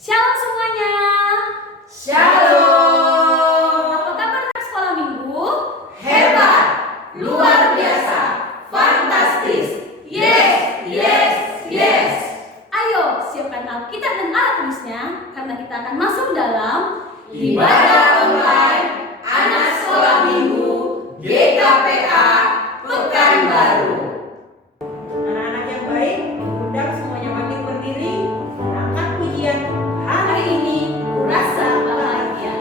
Shalom semuanya. Shalom. Apa kabar anak sekolah minggu? Hebat, luar biasa, fantastis. Yes, yes, yes. Ayo siapkan Alkitab dan alat tulisnya karena kita akan masuk dalam Ibadah online anak sekolah minggu GKPA Pekanbaru. Anak-anak yang baik, undang semuanya bangkit berdiri. Angkat pujian hari ini Rasa Bahagia.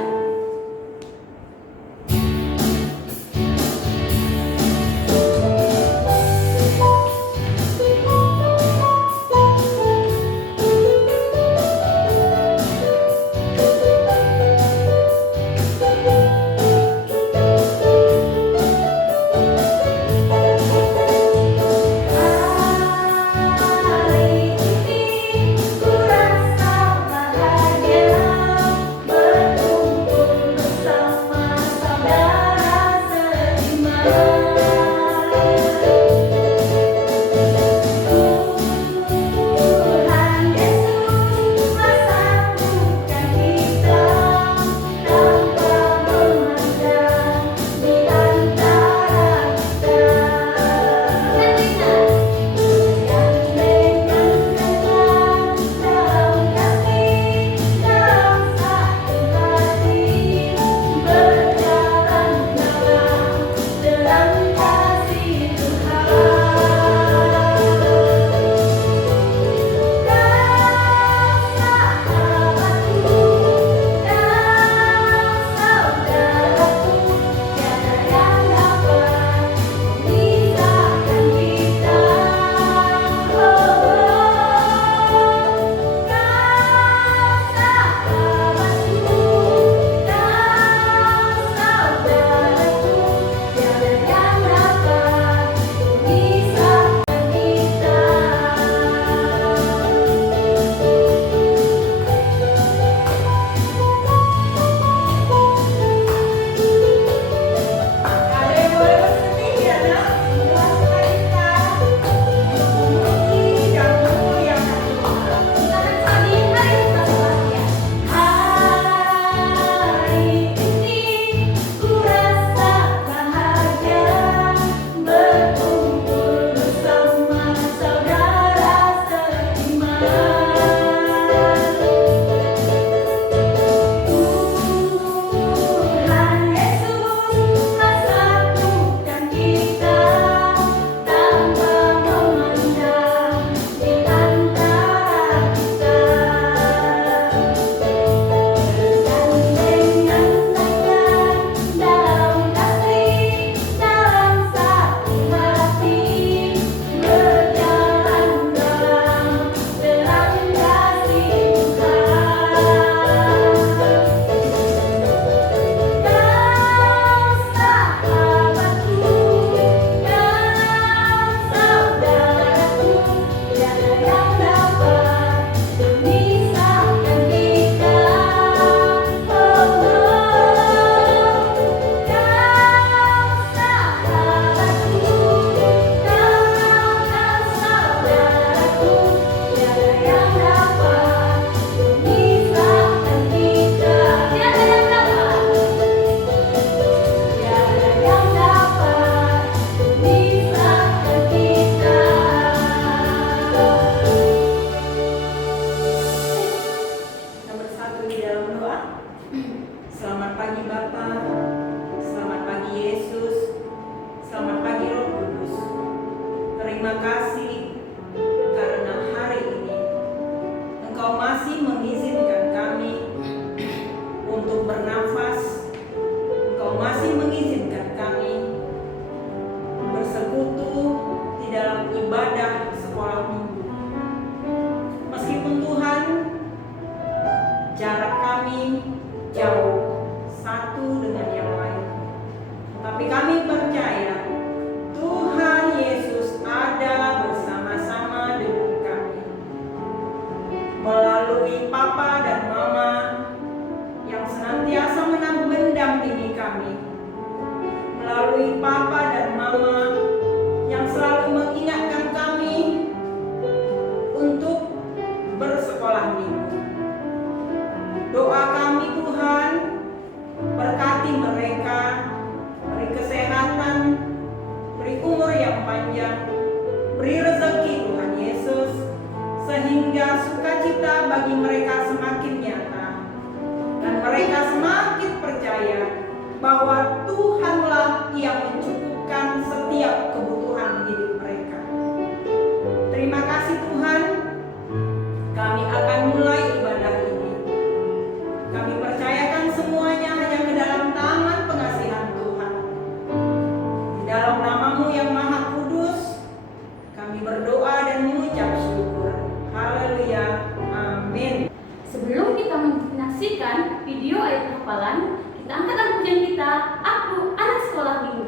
Selamat pagi Bapa, selamat pagi Yesus, selamat pagi Roh Kudus. Terima kasih karena hari ini Engkau masih mengizinkan kami untuk bernafas. Engkau masih mengizinkan kami bersekutu di dalam ibadah sekolah minggu. Meskipun Tuhan jarak kami jauh satu dengan yang lain, tapi kami percaya Tuhan Yesus ada bersama-sama dengan kami melalui Beri rezeki Tuhan Yesus, sehingga sukacita bagi mereka semakin nyata, dan mereka semakin percaya bahwa Tuhanlah yang mencukupkan setiap kebutuhan hidup mereka. Terima kasih Tuhan, kami akan mulai ibadah ini. Kami percayakan semuanya hanya ke dalam tangan pengasihan Tuhan. Di dalam nama-Mu yang Maha Kudus, kami berdoa dan mengucap syukur. Haleluya. Amin. Sebelum kita menyaksikan video ayat hafalan, kita angkat pujian kita, Aku Anak Sekolah Minggu.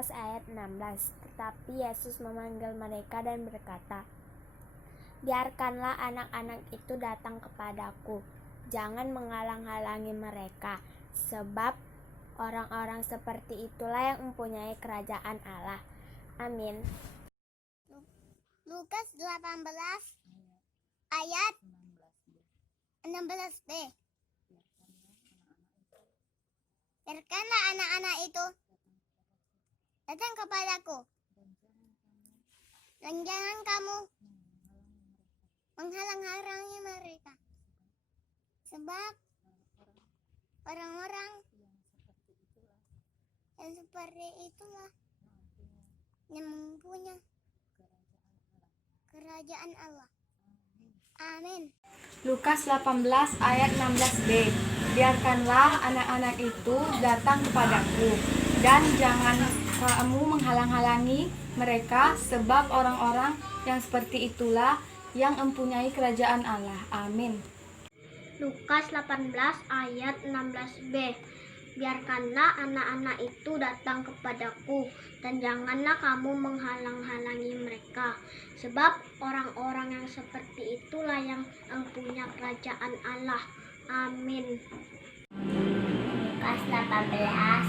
Ayat 16. Tetapi Yesus memanggil mereka dan berkata, biarkanlah anak-anak itu datang kepadaku, jangan menghalang-halangi mereka, sebab orang-orang seperti itulah yang mempunyai kerajaan Allah. Amin. Lukas 18 ayat 16b. Biarkanlah anak-anak itu datang kepadaku, dan jangan kamu menghalang-halangi mereka, sebab orang-orang yang seperti itulah yang mempunyai kerajaan Allah. Amin. Lukas 18 ayat 16b. Biarkanlah anak-anak itu datang kepadaku, dan jangan kamu menghalang-halangi mereka, sebab orang-orang yang seperti itulah yang mempunyai kerajaan Allah. Amin. Lukas 18 ayat 16b. Biarkanlah anak-anak itu datang kepadaku, dan janganlah kamu menghalang-halangi mereka. Sebab orang-orang yang seperti itulah yang mempunyai kerajaan Allah. Amin. Lukas 18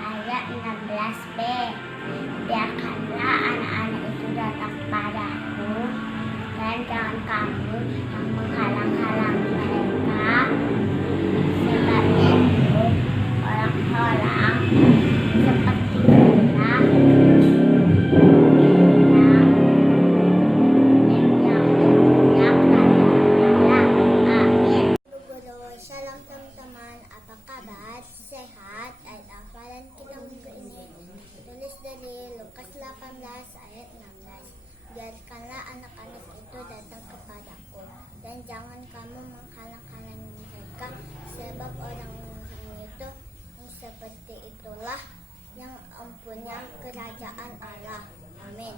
ayat 16b. Biarkanlah anak-anak itu datang kepadaku, dan jangan kamu yang menghalang-halangi mereka. Sebab itu orang-orang seperti itulah yang punya kerajaan Allah. Amin. Guru, shalom teman-teman, apa kabar? Sehat? Ayat hafalan kita minggu ini tulis dari Lukas 18 ayat 16. Biarkanlah anak-anak itu datang kepadaku, dan jangan kamu menghalang-halangi mereka, sebab orang-orang itu yang seperti itulah yang mempunyai kerajaan Allah. Amin.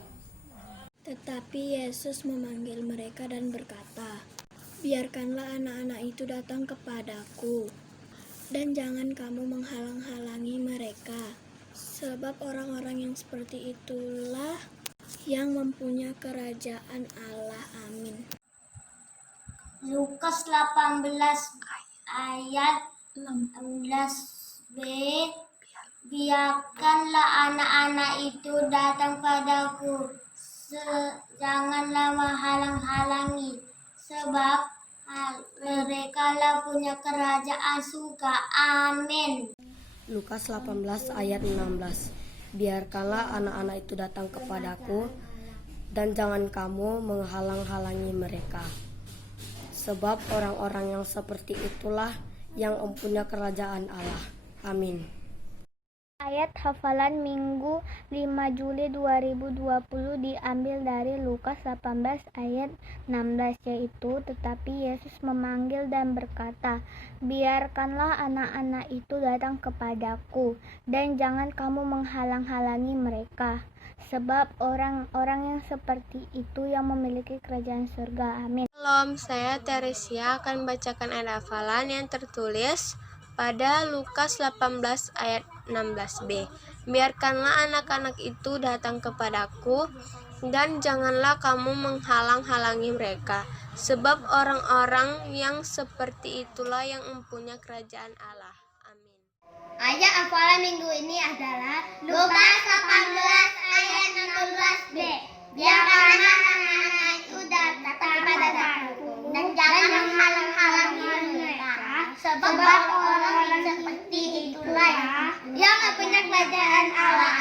Tetapi Yesus memanggil mereka dan berkata, "Biarkanlah anak-anak itu datang kepadaku, dan jangan kamu menghalang-halangi mereka, sebab orang-orang yang seperti itulah yang mempunyai kerajaan Allah." Amin. Lukas 18 ayat 16b. Biarkanlah anak-anak itu datang padaku, janganlah menghalang-halangi, sebab mereka lah punya kerajaan surga. Amin. Lukas 18 ayat 16. Biarkanlah anak-anak itu datang kepadaku, dan jangan kamu menghalang-halangi mereka. Sebab orang-orang yang seperti itulah yang mempunyai kerajaan Allah. Amin. Ayat hafalan Minggu 5 Juli 2020 diambil dari Lukas 18 ayat 16, yaitu, tetapi Yesus memanggil dan berkata, "Biarkanlah anak-anak itu datang kepadaku, dan jangan kamu menghalang-halangi mereka. Sebab orang-orang yang seperti itu yang memiliki kerajaan surga." Amin. Shalom, saya Teresia akan membacakan ayat hafalan yang tertulis pada Lukas 18 ayat 16b. Biarkanlah anak-anak itu datang kepadaku, dan janganlah kamu menghalang-halangi mereka, sebab orang-orang yang seperti itulah yang mempunyai kerajaan Allah. Amin. Ayat hafalan minggu ini adalah Lukas 18 ayat 16b. Biarkanlah anak-anak itu datang kepadaku, dan jangan menghalang-halangi mereka, sebab orang-orang seperti itulah yang mempunyai kerajaan Allah.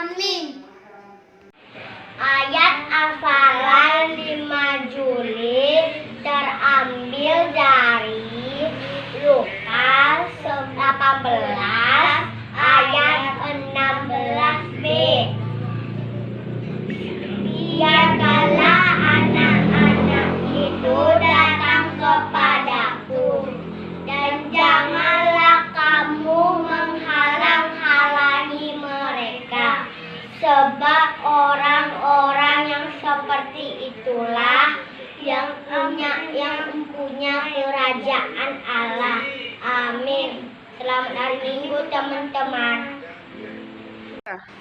Amin. Ayat hafalan 5 Juli terambil dari Lukas 18 ayat 16b. Biarkanlah anak-anak itu datang kepadaku, dan janganlah kamu menghalang-halangi mereka, sebab orang-orang yang seperti itulah yang mempunyai kerajaan Allah. Amin. Selamat hari Minggu teman-teman.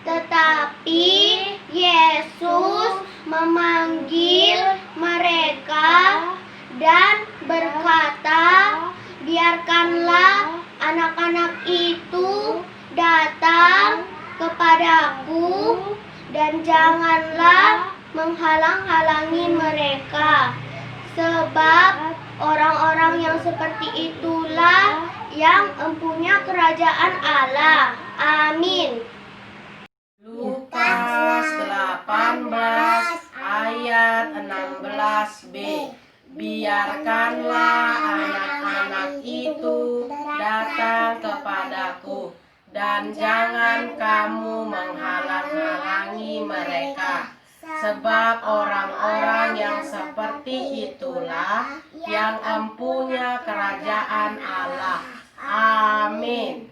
Tetapi Yesus memanggil mereka dan berkata, "Biarkanlah anak-anak itu datang kepadaku, dan janganlah menghalang-halangi mereka, sebab orang-orang yang seperti itulah yang mempunyai kerajaan Allah." Amin. Lukas 18 ayat 16b. Biarkanlah anak-anak itu datang kepadaku, dan jangan kamu menghalang-halangi mereka, sebab orang-orang yang seperti itulah yang mempunyai kerajaan Allah. Amin.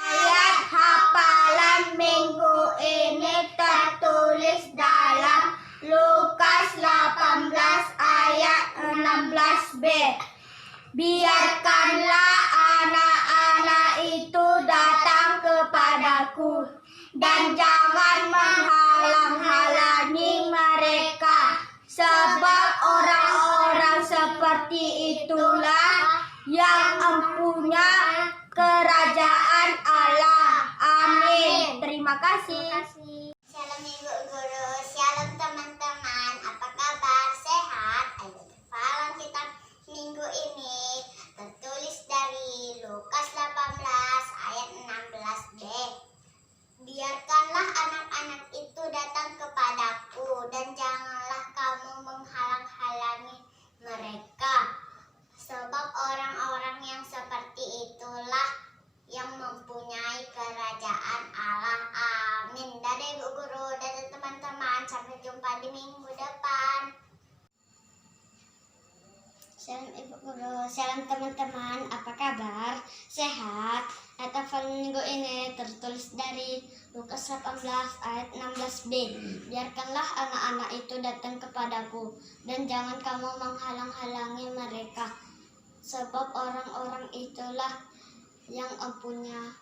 Ayat hafalan minggu ini tertulis dalam Lukas 18 ayat 16b. Biarkanlah anak Ibu Guru. Salam teman-teman, apa kabar? Sehat? Ayat hafalan minggu ini tertulis dari Lukas 18 ayat 16b. Biarkanlah anak-anak itu datang kepadaku, dan jangan kamu menghalang-halangi mereka. Sebab orang-orang itulah yang empunya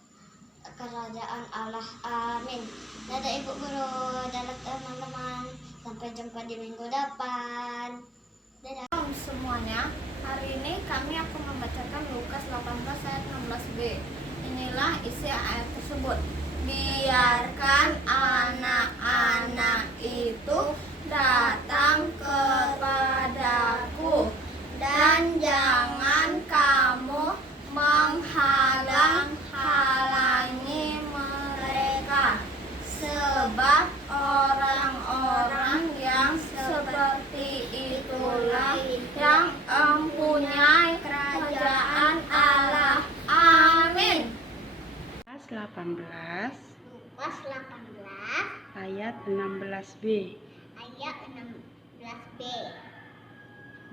kerajaan Allah. Amin. Dadah Ibu Guru, dadah teman-teman. Sampai jumpa di minggu depan. Dadah. Shalom semuanya, hari ini kami akan membacakan Lukas 18 ayat 16b. Inilah isi ayat tersebut. Biarkan anak-anak itu datang kepadaku, dan jangan kamu menghalang-halangi mereka, sebab orang-orang yang seperti itulah yang mempunyai kerajaan Allah. Amin. Lukas 18 Lukas 18 ayat 16b. ayat 16b.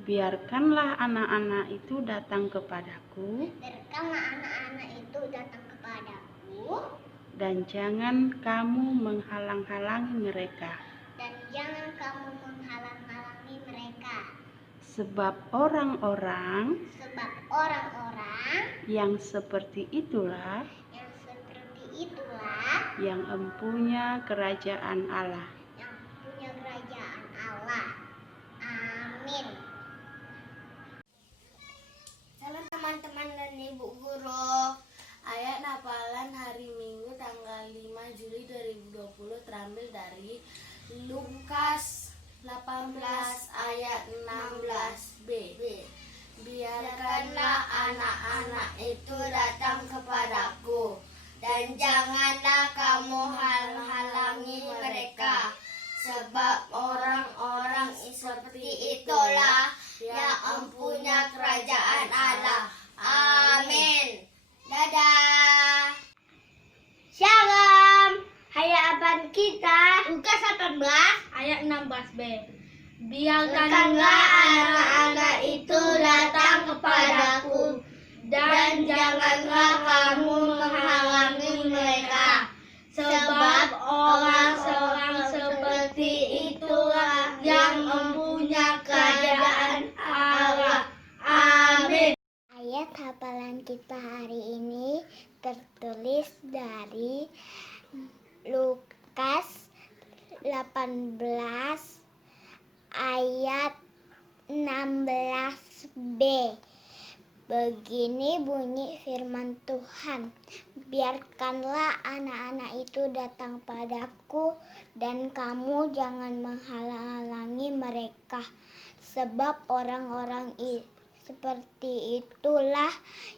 Biarkanlah anak-anak itu datang kepadaku, Biarkanlah anak-anak itu datang kepadaku, dan jangan kamu menghalang-halangi mereka, dan jangan kamu menghalang-halangi mereka. sebab orang-orang Sebab orang-orang yang seperti itulah yang empunya kerajaan Allah. yang punya kerajaan Allah. Amin. Salam teman-teman dan Ibu Guru. Ayat hafalan hari Minggu tanggal 5 Juli 2020 terambil dari Lukas 18 ayat 16b. Biarkanlah anak-anak itu datang kepadaku, dan janganlah kamu halang-halangi mereka, sebab orang-orang seperti itulah yang mempunyai kerajaan Allah. Amin. Dadah. Shalom. Harapan kita Lukas 18 ayat 16b. biarkanlah anak-anak itu datang kepadaku, dan janganlah kamu menghalangi mereka, sebab orang-orang seperti itulah yang mempunyai kerajaan Allah. Amin. Ayat hafalan kita hari ini tertulis dari Lukas 18 ayat 16b. Begini bunyi firman Tuhan, biarkanlah anak-anak itu datang padaku, dan kamu jangan menghalang-halangi mereka, sebab orang-orang seperti itulah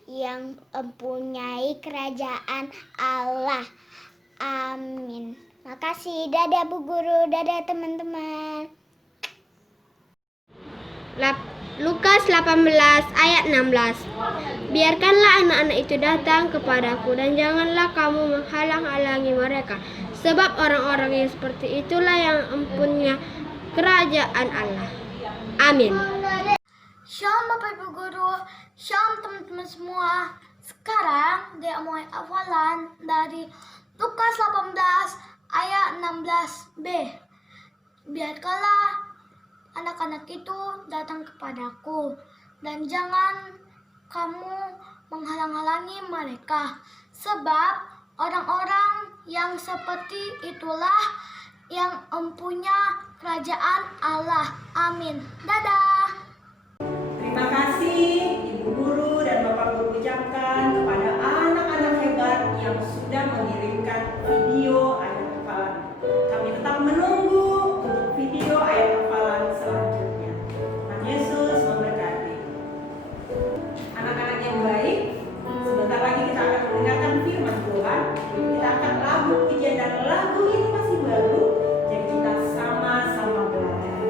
yang mempunyai kerajaan Allah. Amin. Makasih. Dadah Bu Guru, dadah teman-teman. Lukas 18 ayat 16. Biarkanlah anak-anak itu datang kepadaku, dan janganlah kamu menghalang-halangi mereka, sebab orang-orang yang seperti itulah yang mempunyai kerajaan Allah. Amin. Shalom Bapak Ibu Guru, shalom teman-teman semua. Sekarang dia mulai hafalan dari Lukas 18 ayat 16b. Biarkanlah anak-anak itu datang kepadaku, dan jangan kamu menghalang-halangi mereka, sebab orang-orang yang seperti itulah yang mempunyai kerajaan Allah. Amin. Dadah. Terima kasih Ibu Guru dan Bapak Guru ucapkan kepada anak-anak hebat yang sudah mengirimkan video ayat hafalan. Kami tetap menunggu untuk video ayat hafalan selanjutnya. Tuhan Yesus memberkati. Anak-anak yang baik, sebentar lagi kita akan mendengarkan firman Tuhan. Kita akan lagu pujian, dan lagu ini masih baru, jadi kita sama-sama belajar.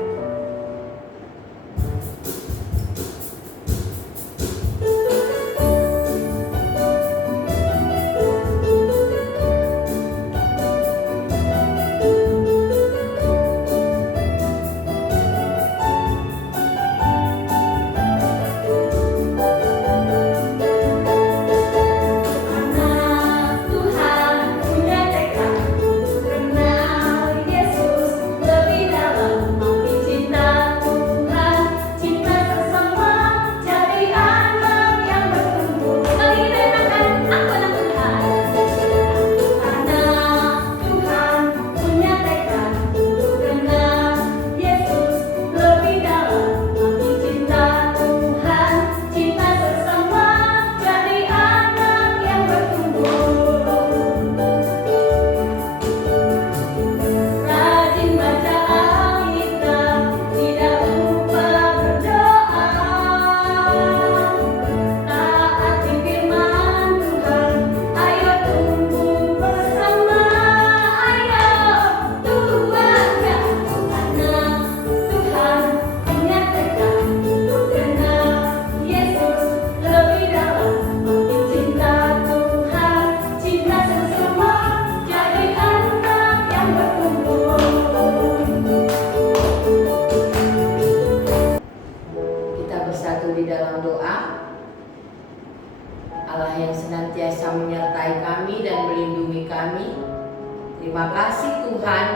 Terima kasih Tuhan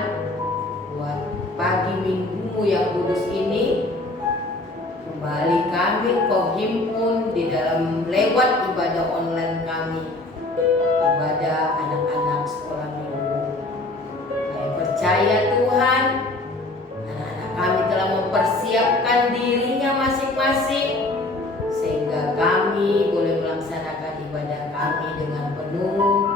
buat pagi minggumu yang kudus ini. Kembali kami Kau himpun di dalam lewat ibadah online kami, ibadah anak-anak sekolah minggu. Saya percaya Tuhan, anak-anak kami telah mempersiapkan dirinya masing-masing, sehingga kami boleh melaksanakan ibadah kami dengan penuh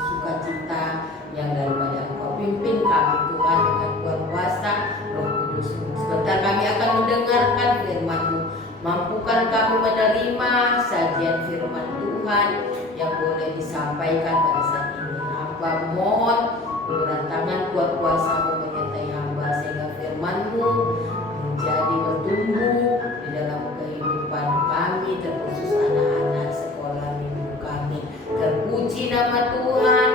sukacita yang daripada Engkau pimpin kami Tuhan dengan kuasa Roh Kudus. Sebentar kami akan mendengarkan firman-Mu. Mampukan kami menerima sajian firman Tuhan yang boleh disampaikan pada saat ini. Hamba mohon uluran tangan kuat kuasa-Mu menyertai hamba, sehingga firman-Mu menjadi bertumbuh di dalam kehidupan kami, terkhusus anak-anak sekolah minggu kami. Terpuji nama Tuhan.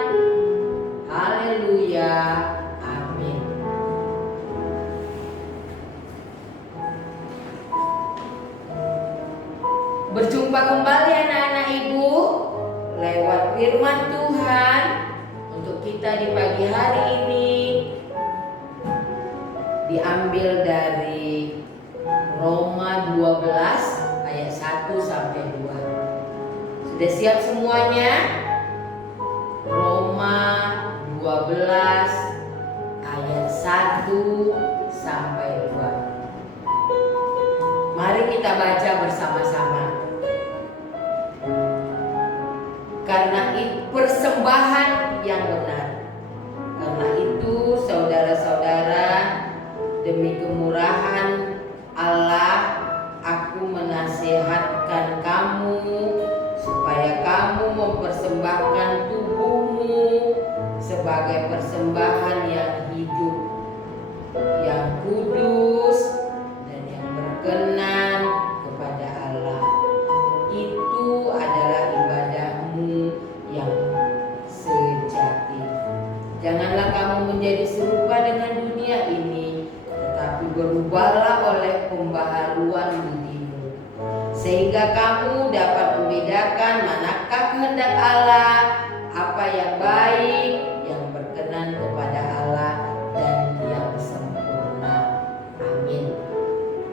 Haleluya. Amin. Berjumpa kembali anak-anak ibu lewat firman Tuhan untuk kita di pagi hari ini, diambil dari Roma 12 ayat 1 sampai 2. Sudah siap semuanya? Roma 12 ayat 1 sampai 2. Mari kita baca bersama-sama. Karena itu persembahan yang benar. Karena itu saudara-saudara, demi kemurahan Allah, aku menasihatkan kamu supaya kamu mempersembahkan tubuhmu sebagai persembahan yang hidup, yang kudus, dan yang berkenan kepada Allah. Itu adalah ibadahmu yang sejati. Janganlah kamu menjadi serupa dengan dunia ini, tetapi berubahlah oleh pembaharuan budimu, sehingga kamu dapat membedakan manakah kehendak Allah, apa yang baik, yang berkenan kepada Allah, dan yang sempurna. Amin.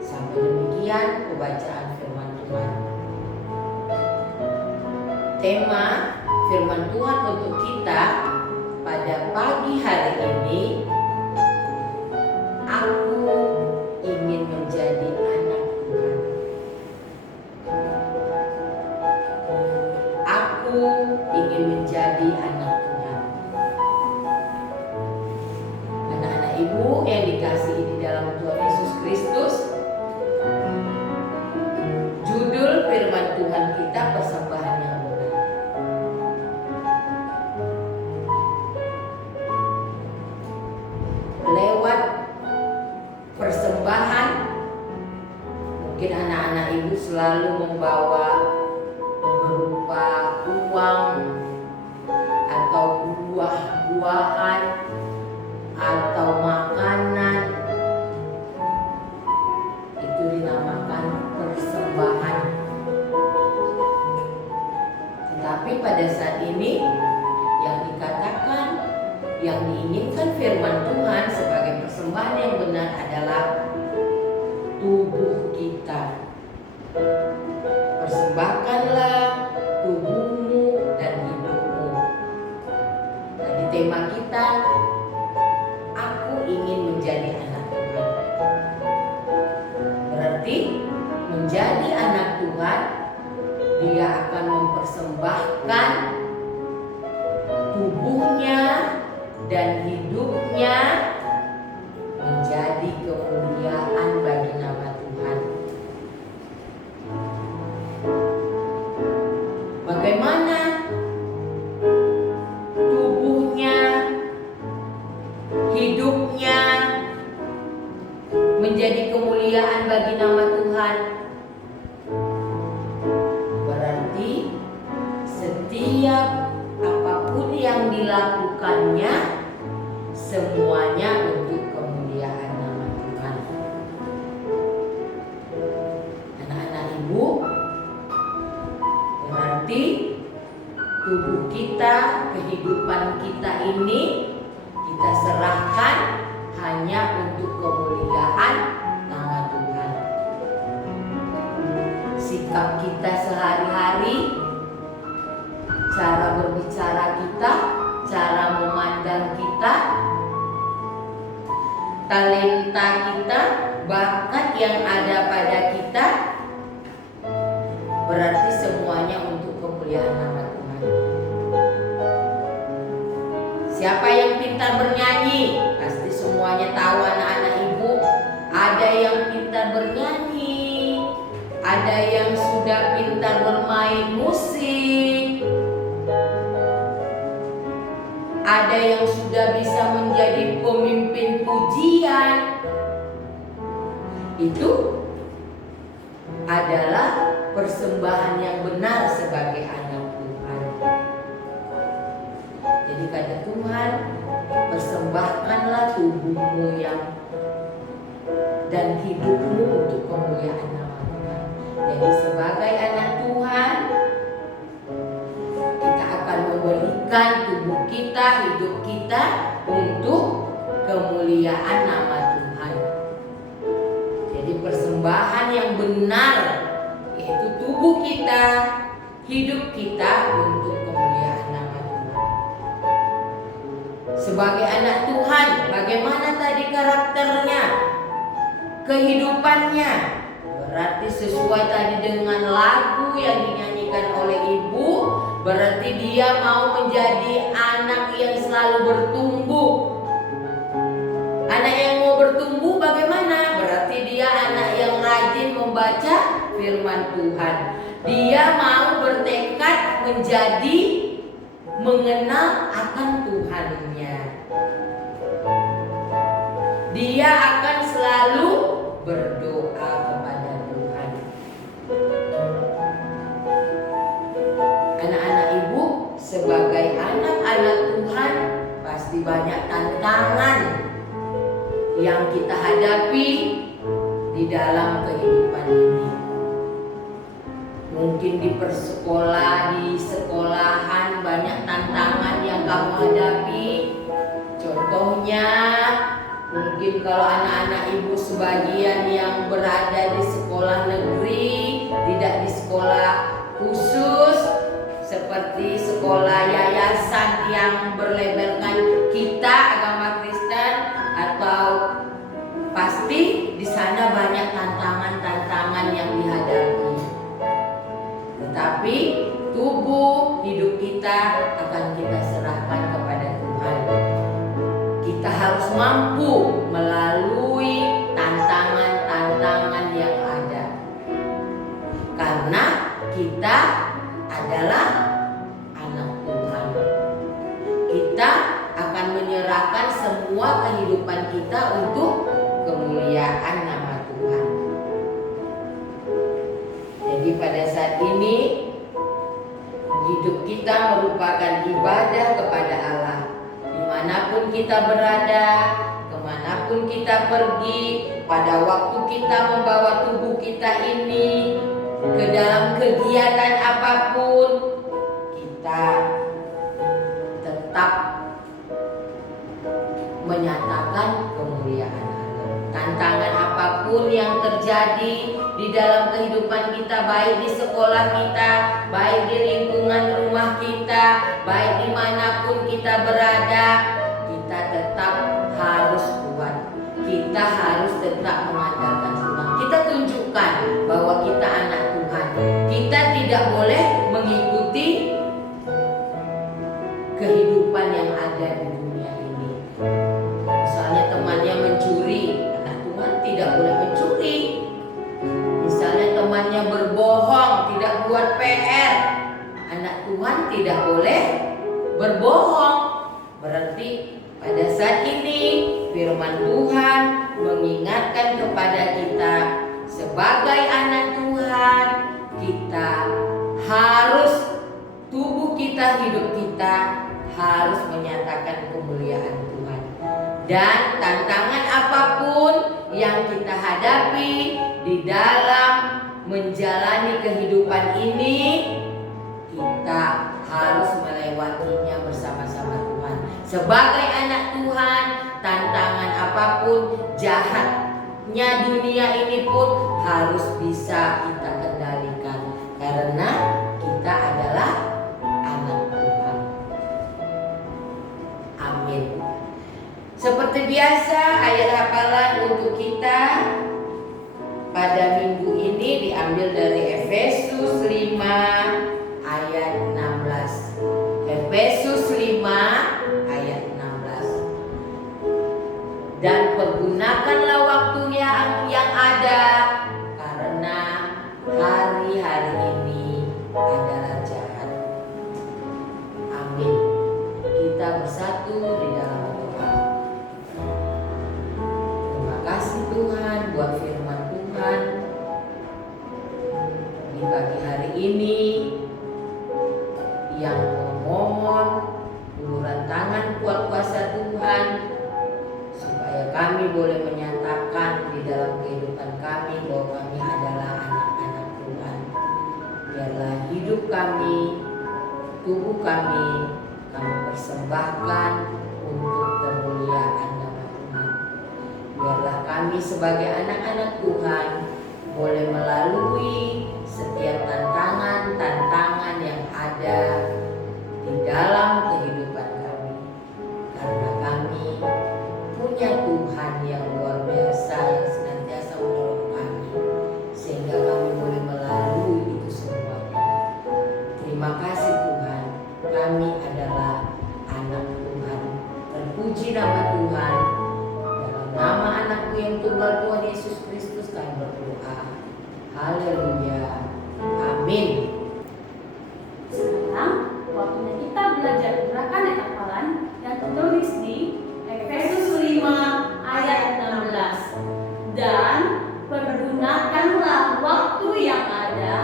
Sampai demikian pembacaan firman Tuhan. Tema firman Tuhan untuk kita pada pagi hari ini, aku ingin menjadi anak Tuhan. Aku ingin menjadi anak Tuhan. Anak-anak ibu yang dikasihi di dalam Tuhan Yesus Kristus, judul firman Tuhan kita persembahan yang benar. Lewat persembahan, mungkin anak-anak ibu selalu membawa berupa uang atau buah-buahan atau makanan. Itu dinamakan persembahan. Tetapi pada saat ini yang dikatakan, yang diinginkan firman Tuhan sebagai persembahan yang benar adalah tubuh kita. Persembahkanlah tubuhmu dan hidupmu. Tadi tema kita, aku ingin menjadi anak Tuhan. Berarti menjadi anak Tuhan, dia akan mempersembahkan tubuhnya dan hidupnya menjadi kemuliaan bagi nama Tuhan. Bagaimana tubuhnya, hidupnya menjadi kemuliaan bagi nama Tuhan? Berarti setiap apapun yang dilakukannya, semuanya untuk kemuliaan nama Tuhan. Anak-anak ibu, berarti tubuh kita, kehidupan kita ini sikap kita sehari-hari, cara berbicara kita, cara memandang kita, talenta kita, bakat yang ada pada kita, berarti semuanya untuk kemuliaan nama Tuhan. Siapa yang pintar bernyanyi? Pasti semuanya tahu anak-anak ibu. Ada yang pintar bernyanyi, ada yang sudah pintar bermain musik, ada yang sudah bisa menjadi pemimpin pujian. Itu adalah persembahan yang benar sebagai anak Tuhan. Jadi kata Tuhan, persembahkanlah tubuhmu dan hidupmu untuk kemuliaan nama Tuhan. Jadi sebagai anak Tuhan, kita akan memberikan tubuh kita, hidup kita untuk kemuliaan nama Tuhan. Jadi persembahan yang benar yaitu tubuh kita, hidup kita untuk kemuliaan nama Tuhan. Sebagai anak Tuhan, bagaimana tadi karakternya, kehidupannya? Berarti sesuai tadi dengan lagu yang dinyanyikan oleh ibu, berarti dia mau menjadi anak yang selalu bertumbuh. Anak yang mau bertumbuh bagaimana? Berarti dia anak yang rajin membaca firman Tuhan. Dia mau bertekad menjadi mengenal akan Tuhannya. Dia akan selalu berdoa kepada Tuhan. Anak-anak ibu, sebagai anak-anak Tuhan, pasti banyak tantangan yang kita hadapi di dalam kehidupan ini. Mungkin di sekolahan banyak tantangan yang kamu hadapi. Contohnya, mungkin kalau anak-anak ibu sebagian yang berada di sekolah negeri, tidak di sekolah khusus seperti sekolah yayasan yang berlabelkan kita agama Kristen, atau pasti di sana banyak tantangan-tantangan yang dihadapi. Tetapi tubuh hidup kita akan kita serahkan kepada Tuhan. Kita harus mampu melalui tantangan-tantangan yang ada, karena kita adalah anak Tuhan. Kita akan menyerahkan semua kehidupan kita untuk kemuliaan nama Tuhan. Jadi pada saat ini hidup kita merupakan ibadah kepada Allah. Dimanapun kita berada, kemanapun kita pergi, pada waktu kita membawa tubuh kita ini ke dalam kegiatan apapun, kita tetap menyatakan kemuliaan Allah. Tantangan apapun yang terjadi di dalam kehidupan kita, baik di sekolah kita, baik di lingkungan rumah kita, baik dimanapun kita berada, kita tetap harus kuat. Kita harus tetap mengandalkan Tuhan. Kita tunjukkan bahwa kita anak Tuhan. Kita tidak boleh mengikuti kehidupan yang ada di dunia ini. Misalnya temannya mencuri, anak Tuhan tidak boleh mencuri. Misalnya temannya berbohong, tidak buat PR, anak Tuhan tidak boleh berbohong. Berarti pada saat ini firman Tuhan mengingatkan kepada kita sebagai anak Tuhan, kita harus, tubuh kita, hidup kita harus menyatakan kemuliaan Tuhan. Dan tantangan apapun yang kita hadapi di dalam menjalani kehidupan ini, kita harus melewatinya bersama-sama Tuhan. Sebagai anak Tuhan, tantangan apapun, jahatnya dunia ini pun harus bisa kita kendalikan. karena kita adalah anak Tuhan. Amin. Seperti biasa, ayat hafalan untuk kita pada minggu ini diambil dari Efesus 5 ayat 16. Efesus 5 ayat 16. Dan pergunakanlah waktu yang ada, karena hari-hari ini adalah jahat. Amin. Kita bersatu di dalam doa. Terima kasih Tuhan buat firman Tuhan di pagi hari ini, yang memohon uluran tangan kuat kuasa Tuhan supaya kami boleh menyatakan di dalam kehidupan kami bahwa kami adalah anak-anak Tuhan. Biarlah hidup kami, tubuh kami persembahkan untuk kemuliaan nama Tuhan. Biarlah kami sebagai anak-anak Tuhan boleh melalui setiap tantangan yang ada di dalam kehidupan kami, karena kami punya Tuhan yang luar biasa yang senantiasa menolong kami, sehingga kami boleh melalui itu semuanya. Terima kasih Tuhan, kami adalah anak Tuhan. Terpuji nama Tuhan. Dalam nama anakmu yang tunggal Tuhan Yesus Kristus kami berdoa. Haleluya. Amin. Sekarang waktunya kita belajar gerakan ayat hafalan yang tertulis di Efesus 5 ayat 16. Dan pergunakanlah waktu yang ada,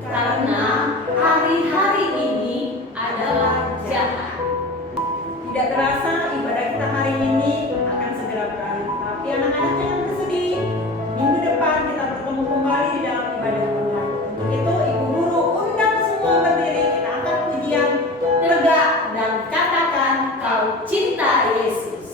karena hari-hari ini adalah jahat. Tidak terasa ibadah kita hari ini akan segera berakhir. Tapi anak-anak jangan bersedih. Minggu depan kita bertemu kembali di dalam ibadah Tuhan. Untuk itu ibu guru undang semua berdiri, kita angkat pujian Tegak dan katakan kau cinta Yesus.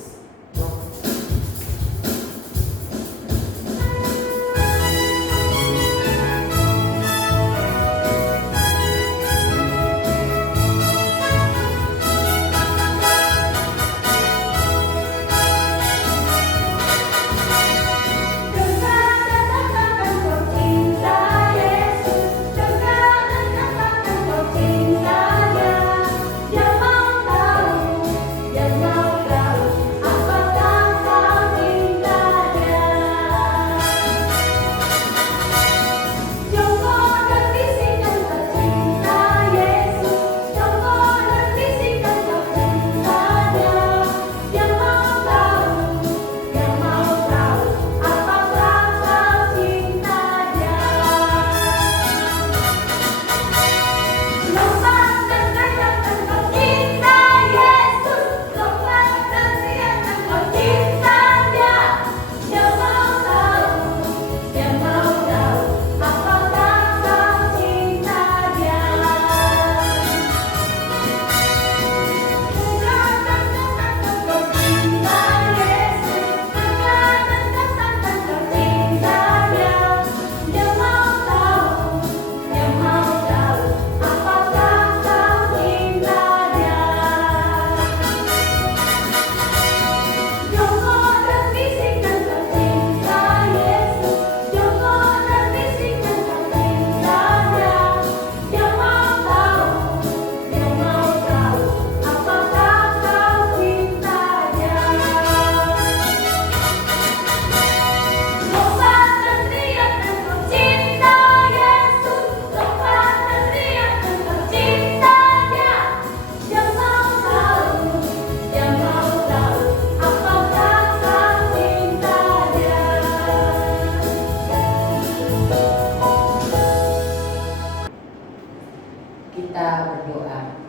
Kita berdoa.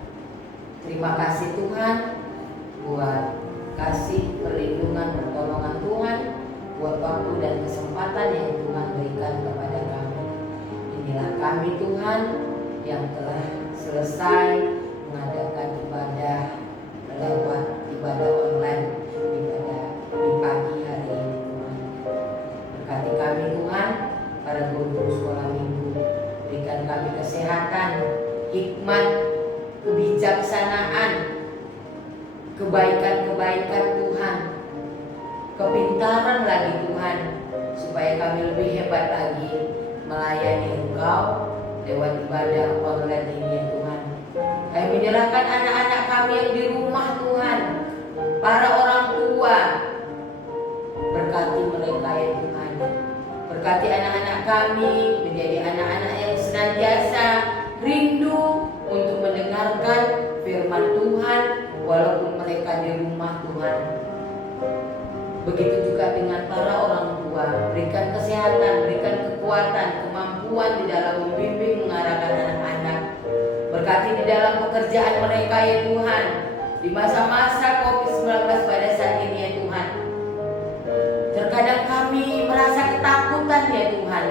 Terima kasih Tuhan buat kasih perlindungan pertolongan Tuhan, buat waktu dan kesempatan yang Tuhan berikan kepada kami. Inilah kami Tuhan yang telah selesai mengadakan ibadah lewat ibadah online di pagi hari ini Tuhan. Berkati kami Tuhan, para guru sekolah minggu, berikan kami kesehatan, hikmat, kebijaksanaan, kebaikan-kebaikan Tuhan, kepintaran lagi Tuhan, supaya kami lebih hebat lagi melayani Engkau lewat ibadah online ini ya Tuhan. Kami menyerahkan anak-anak kami yang di rumah Tuhan, para orang tua, berkati mereka ya Tuhan. Berkati anak-anak kami menjadi anak-anak yang senantiasa rindu untuk mendengarkan firman Tuhan walaupun mereka di rumah Tuhan. Begitu juga dengan para orang tua, berikan kesehatan, berikan kekuatan, kemampuan di dalam membimbing mengarahkan anak-anak. Berkati di dalam pekerjaan mereka ya Tuhan, di masa-masa COVID-19 pada saat ini ya Tuhan. Terkadang kami merasa ketakutan ya Tuhan,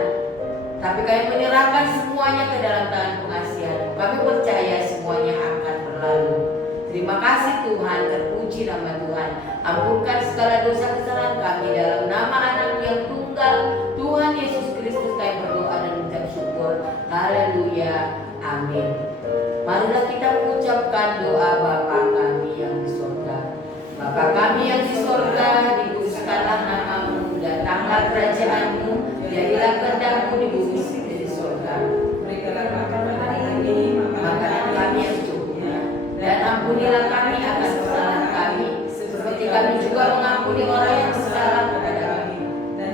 tapi kami menyerahkan semuanya ke dalam tangan pengasihan. Kami percaya semuanya akan berlalu. Terima kasih Tuhan, terpuji nama Tuhan. Ampunkan segala dosa kesalahan kami dalam nama anak yang tunggal Tuhan Yesus Kristus. Kami berdoa dan mengucap syukur. Haleluya, amin. Marilah kita mengucapkan doa Bapa kami yang di surga. Bapa kami yang di surga, dikuduskanlah namamu, datanglah kerajaanmu, jadilah kehendakmu di bumi seperti di surga. Berikanlah kami hari ini makanan kami yang secukupnya, dan ampunilah kami akan kesalahan kami, seperti kami juga mengampuni orang yang bersalah kepada kami.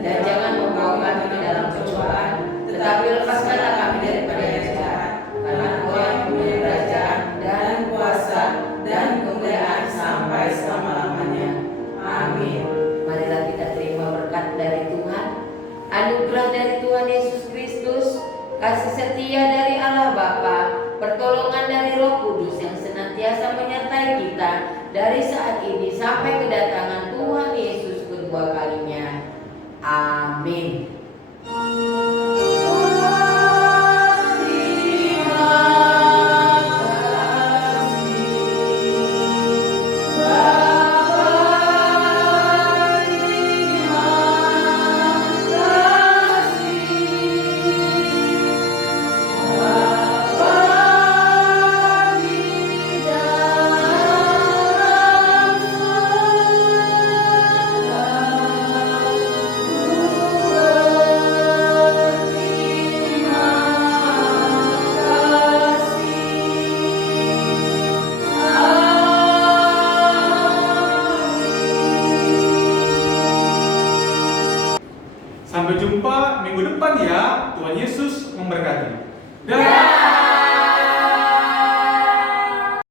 Dan jangan membawa kami ke dalam pencobaan, tetapi lepaskanlah kami daripada yang jahat. Karena Engkau yang punya kerajaan dan kuasa dan kemuliaan sampai selama-lamanya. Amin. Marilah kita terima berkat dari Tuhan, anugerah dari Tuhan Yesus Kristus, kasih setia dari Allah Bapa, pertolongan dari Roh Kudus yang senantiasa menyertai kita dari saat ini sampai kedatangan Tuhan Yesus kedua kalinya. Amin. Sampai jumpa minggu depan ya. Tuhan Yesus memberkati. Dah.